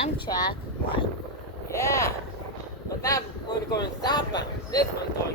Amtrak. What? Yeah. But that one's going to stop us. This one's going